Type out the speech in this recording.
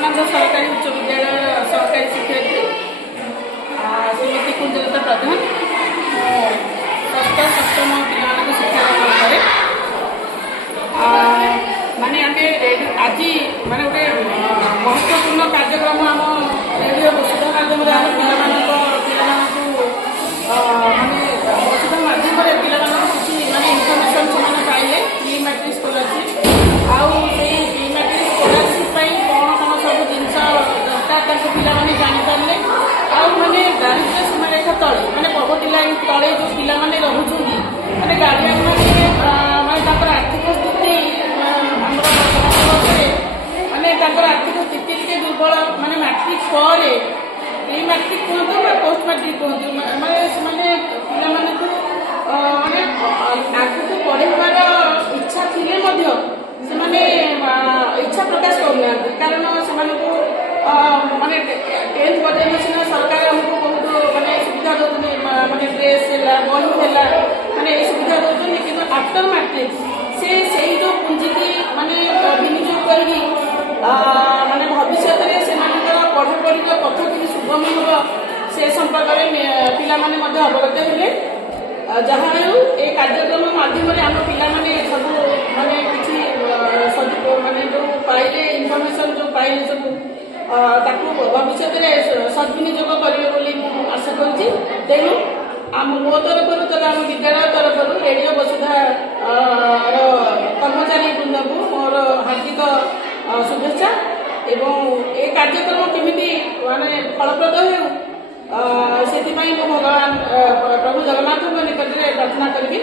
परमानंद सरकारी उच्च विद्यालय सरकारी शिक्षयित्री श्रीमती कुंजलता प्रधान षष्ठ सप्तम पिला शिक्षा करे माने आज माने गोटे महत्वपूर्ण कार्यक्रम आम रेडियो वसुधा माध्यम माने वसुधा माध्यम किसी माने इनफर्मेशन से पाइले प्री मैट्रिक स्कॉलरशिप आउ प्री मैट्रिक स्कॉलरशिप कौन कौन सब जिन दरकार पाने जापारे आने दारिद्र्य सीमा रेखा तले मैंने पवर्टी लाइन तले जो पाने रोचे मैंने गार्डियन मैंने आर्थिक स्थिति माने आर्थिक स्थिति दुर्बल माने मैट्रिक पर प्री मैट्रिक कहतु पोस्ट मैट्रिक कहतु मैंने माने आगू पढ़ार इच्छा थी इच्छा प्रकाश करना कारण से माने 10th पर्यटन सीना सरकार आमको बहुत माने सुविधा दौरान माने ड्रेस है बही है माने सुविधा दौरान कि आफ्टर मैट्रिक से जो पुंजी की माने विनियोग कर माने भविष्य में पढ़ापढ़ी पथ कि सुगम हम से संपर्क में पाने अवगत हेले जहाँ ये कार्यक्रम माध्यम आम पाने सब माने किसी माने जो पाइले इनफर्मेशन जो पाइले सब भविष्य में सदविनियोग करेंगे आशा करुँच तेणु मो तरफ आम विद्यालय तरफ रेडियो वसुधा कर्मचारी वृंद को मोर हार्दिक शुभेच्छा एवं ये कार्यक्रम केमी माने फलप्रद हो से भगवान प्रभु जगन्नाथ निकट में प्रार्थना करी।